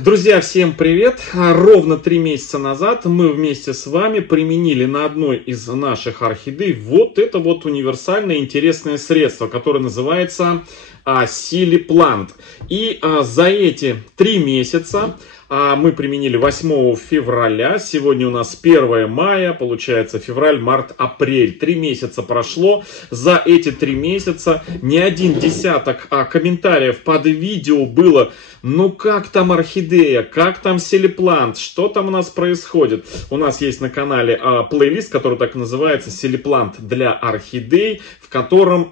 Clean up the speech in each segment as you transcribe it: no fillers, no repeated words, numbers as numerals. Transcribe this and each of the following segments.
Друзья, всем привет! Ровно 3 месяца назад мы вместе с вами применили на одной из наших орхидей вот это вот универсальное интересное средство, которое называется Siliplant. И за эти 3 месяца мы применили 8 февраля, сегодня у нас 1 мая, получается февраль, март, апрель. 3 месяца прошло, за эти 3 месяца не один десяток комментариев под видео было. Ну как там орхидея, как там Siliplant, что там у нас происходит? У нас есть на канале плейлист, который так и называется Siliplant для орхидей, в котором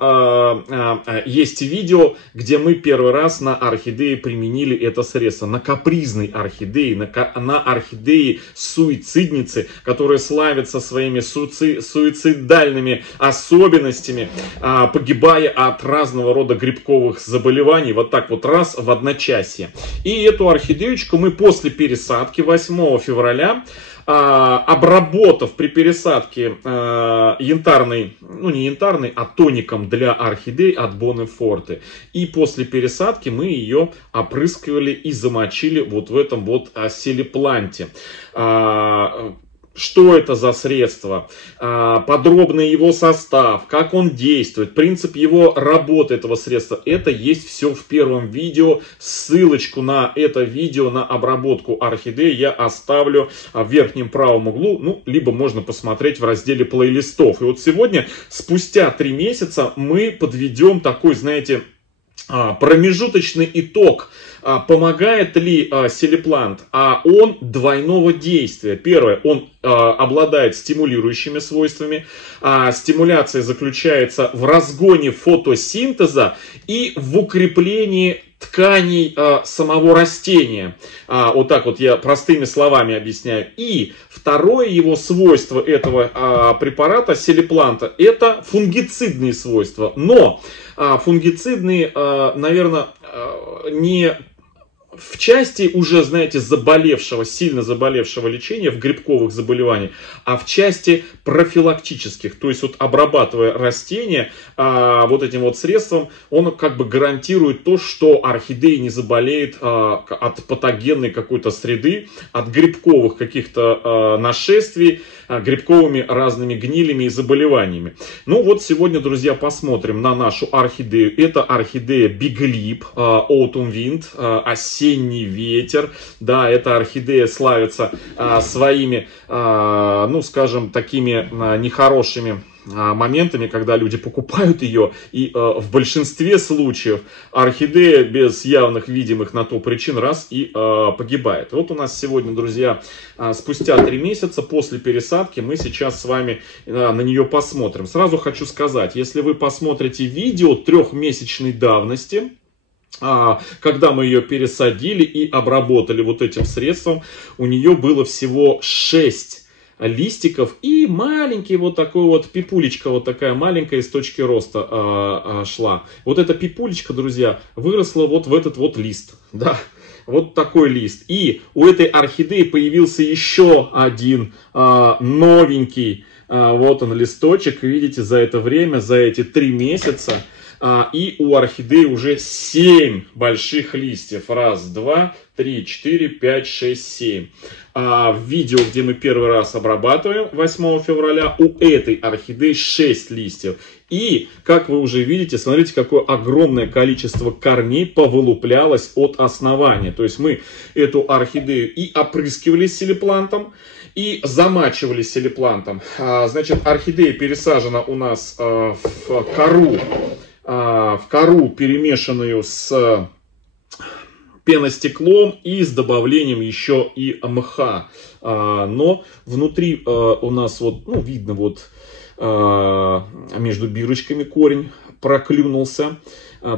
есть видео, где мы первый раз на орхидее применили это средство. На капризной орхидеи, на орхидеи суицидницы, которые славятся своими суицидальными особенностями, погибая от разного рода грибковых заболеваний, вот так вот раз в одночасье. И эту орхидеечку мы после пересадки 8 февраля, обработав при пересадке янтарной, ну не янтарной, а тоником для орхидей от Bonneforte. И после пересадки мы ее опрыскивали и замочили вот в этом вот Siliplant. Что это за средство, подробный его состав, как он действует, принцип его работы этого средства. Это есть все в первом видео. Ссылочку на это видео, на обработку орхидей я оставлю в верхнем правом углу. Ну, либо можно посмотреть в разделе плейлистов. И вот сегодня, спустя 3 месяца, мы подведем такой, знаете, промежуточный итог. Помогает ли Siliplant? Он двойного действия. Первое, он обладает стимулирующими свойствами. Стимуляция заключается в разгоне фотосинтеза и в укреплении тканей самого растения. Вот так вот я простыми словами объясняю. И второе его свойство этого препарата Siliplant — это фунгицидные свойства. Но фунгицидные, наверное, не в части уже, знаете, заболевшего, сильно заболевшего лечения в грибковых заболеваниях, а в части профилактических. То есть вот обрабатывая растения вот этим вот средством, он как бы гарантирует то, что орхидея не заболеет от патогенной какой-то среды, от грибковых каких-то нашествий, грибковыми разными гнилями и заболеваниями. Ну вот сегодня, друзья, посмотрим на нашу орхидею. Это орхидея Big Lip, Autumn Wind, осенний ветер. Да, эта орхидея славится своими, ну скажем, такими нехорошими моментами, когда люди покупают ее, и в большинстве случаев орхидея без явных видимых на то причин раз и погибает. Вот у нас сегодня, друзья, спустя 3 месяца после пересадки мы сейчас с вами на нее посмотрим. Сразу хочу сказать, если вы посмотрите видео 3-месячной давности, когда мы ее пересадили и обработали вот этим средством, у нее было всего 6 листиков и маленький вот такой вот пипулечка, вот такая маленькая из точки роста шла. Вот эта пипулечка, друзья, выросла вот в этот вот лист, да, вот такой лист. И у этой орхидеи появился еще один новенький, вот он листочек, видите, за это время, за эти 3 месяца. И у орхидеи уже 7 больших листьев. 1, 2, 3, 4, 5, 6, 7. В видео, где мы первый раз обрабатываем 8 февраля, у этой орхидеи 6 листьев. И, как вы уже видите, смотрите, какое огромное количество корней повылуплялось от основания. То есть мы эту орхидею и опрыскивали Siliplant, и замачивали Siliplant. Значит, орхидея пересажена у нас в кору, перемешанную с пеностеклом и с добавлением еще и мха. Но внутри у нас вот, ну, видно вот между бирочками корень проклюнулся.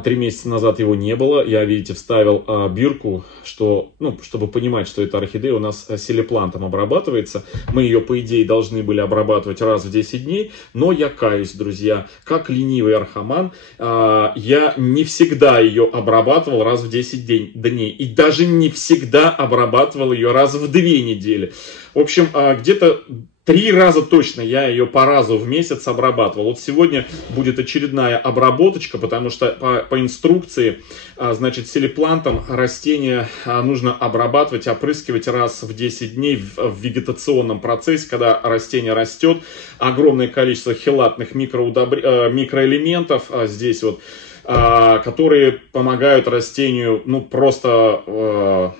3 месяца назад его не было. Я, видите, вставил бирку, что, ну, чтобы понимать, что эта орхидея у нас Siliplant обрабатывается. Мы ее, по идее, должны были обрабатывать раз в 10 дней. Но я каюсь, друзья, как ленивый архаман, я не всегда ее обрабатывал раз в 10 дней. И даже не всегда обрабатывал ее раз в 2 недели. В общем, где-то 3 раза точно я ее по разу в месяц обрабатывал. Вот сегодня будет очередная обработочка, потому что по инструкции, значит, селиплантом растения нужно обрабатывать, опрыскивать раз в 10 дней в вегетационном процессе, когда растение растет. Огромное количество хелатных микроэлементов здесь вот, которые помогают растению, ну, просто...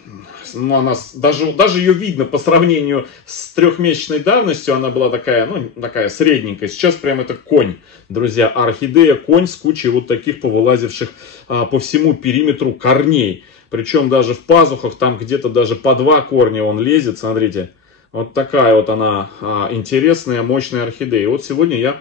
Ну, она, даже ее видно по сравнению с 3-месячной давностью, она была такая, ну, такая средненькая. Сейчас прям это конь, друзья, орхидея, конь с кучей вот таких повылазивших по всему периметру корней. Причем даже в пазухах, там где-то даже по 2 корня он лезет, смотрите. Вот такая вот она интересная, мощная орхидея. И вот сегодня я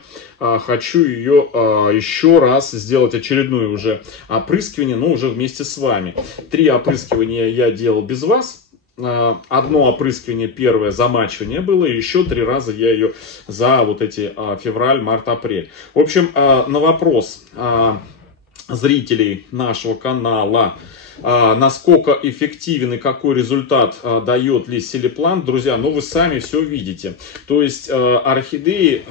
хочу ее еще раз сделать очередное уже опрыскивание, но уже вместе с вами. 3 опрыскивания я делал без вас. Одно опрыскивание, первое замачивание было, и еще 3 раза я ее за вот эти февраль, март, апрель. В общем, на вопрос зрителей нашего канала, насколько эффективен и какой результат дает ли селиплант, друзья, ну вы сами все видите. То есть орхидеи,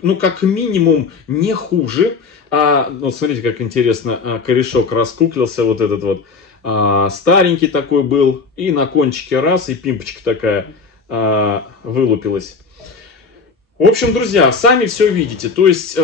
ну как минимум не хуже. Вот смотрите, как интересно корешок раскуклился, вот этот вот старенький такой был, и на кончике раз, и пимпочка такая вылупилась. В общем, друзья, сами все видите. То есть,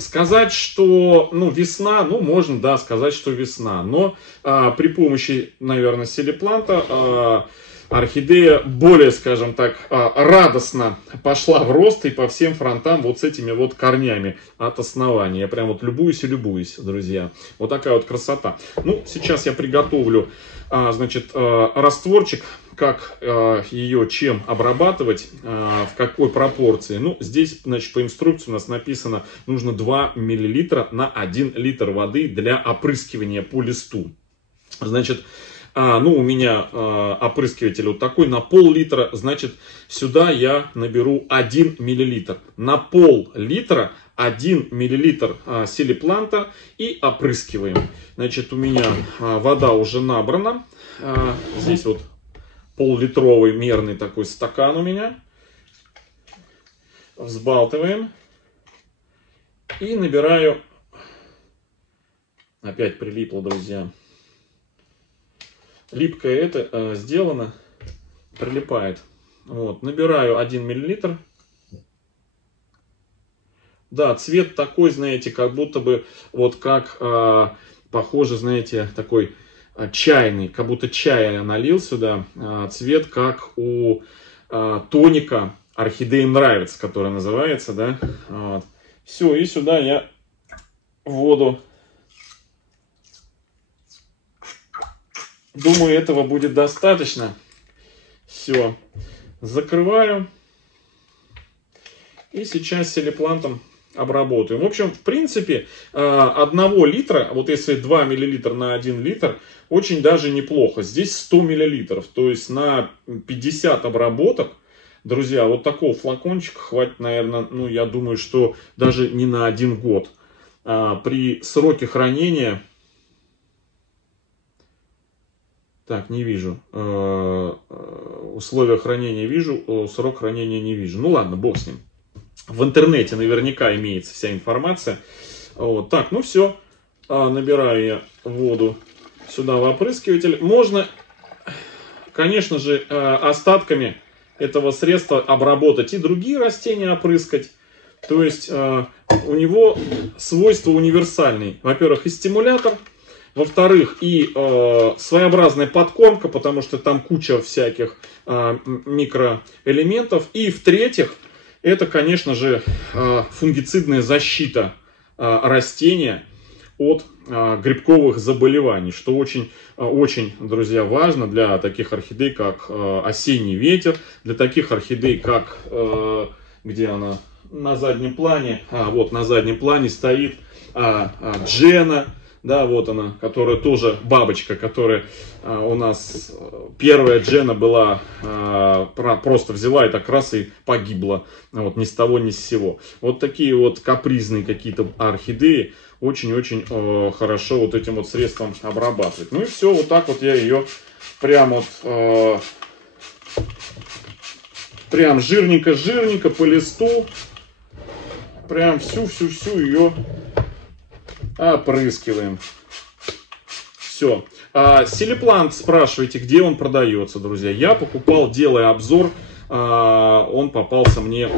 сказать, что, ну, весна, ну, можно, да, сказать, что весна. Но при помощи, наверное, селипланта орхидея более, скажем так, радостно пошла в рост и по всем фронтам вот с этими вот корнями от основания. Я прям вот любуюсь и любуюсь, друзья. Вот такая вот красота. Ну, сейчас я приготовлю, значит, растворчик. Как ее чем обрабатывать, в какой пропорции. Ну, здесь, значит, по инструкции у нас написано, нужно 2 мл на 1 литр воды для опрыскивания по листу. Значит, ну, у меня опрыскиватель вот такой на пол-литра, значит, сюда я наберу 1 мл. На пол-литра 1 мл селипланта и опрыскиваем. Значит, у меня вода уже набрана. Здесь вот пол-литровый мерный такой стакан у меня. Взбалтываем. И набираю. Опять прилипло, друзья. Липкое это сделано. Прилипает. Вот. Набираю 1 мл. Да, цвет такой, знаете, как будто бы, вот как, похоже, знаете, такой... чайный, как будто чай я налил сюда, цвет как у тоника орхидеи нравится, которая называется, да, вот. Все, и сюда я воду, думаю, этого будет достаточно. Все, закрываю, и сейчас селиплантом обработаем. В общем, в принципе, 1 литра, вот если 2 мл на 1 литр, очень даже неплохо. Здесь 100 мл, то есть на 50 обработок, друзья, вот такого флакончика хватит, наверное, ну, я думаю, что даже не на 1 год. При сроке хранения... Так, не вижу. Условия хранения вижу, срок хранения не вижу. Ну ладно, бог с ним. В интернете наверняка имеется вся информация. Вот. Так, ну все. Набираю я воду сюда в опрыскиватель. Можно, конечно же, остатками этого средства обработать и другие растения опрыскать. То есть у него свойства универсальные. Во-первых, и стимулятор. Во-вторых, и своеобразная подкормка, потому что там куча всяких микроэлементов. И в-третьих, это, конечно же, фунгицидная защита растения от грибковых заболеваний, что очень, друзья, важно для таких орхидей, как осенний ветер, для таких орхидей, как, где она, на заднем плане, вот на заднем плане стоит Джена. Да, вот она, которая тоже бабочка, которая у нас первая Джена была, просто взяла и так раз и погибла. Вот ни с того, ни с сего. Вот такие вот капризные какие-то орхидеи очень-очень хорошо вот этим вот средством обрабатывать. Ну и все, вот так вот я ее прям вот Прям жирненько-жирненько по листу. Прям всю ее опрыскиваем. Все. Селеплант спрашиваете, где он продается, друзья. Я покупал, делая обзор, он попался мне,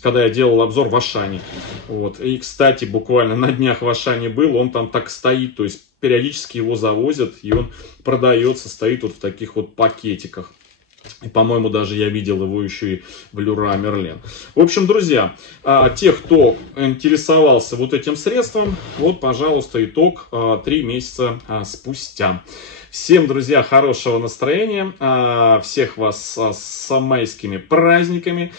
когда я делал обзор в Ашане. Вот. И, кстати, буквально на днях в Ашане был, он там так стоит, то есть периодически его завозят, и он продается, стоит вот в таких вот пакетиках. И, по-моему, даже я видел его еще и в Леруа Мерлен. В общем, друзья, тех, кто интересовался вот этим средством, вот, пожалуйста, итог 3 месяца спустя. Всем, друзья, хорошего настроения. Всех вас с майскими праздниками.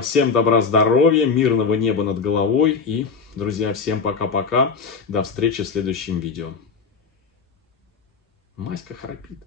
Всем добра, здоровья, мирного неба над головой. И, друзья, всем пока-пока. До встречи в следующем видео. Маська храпит.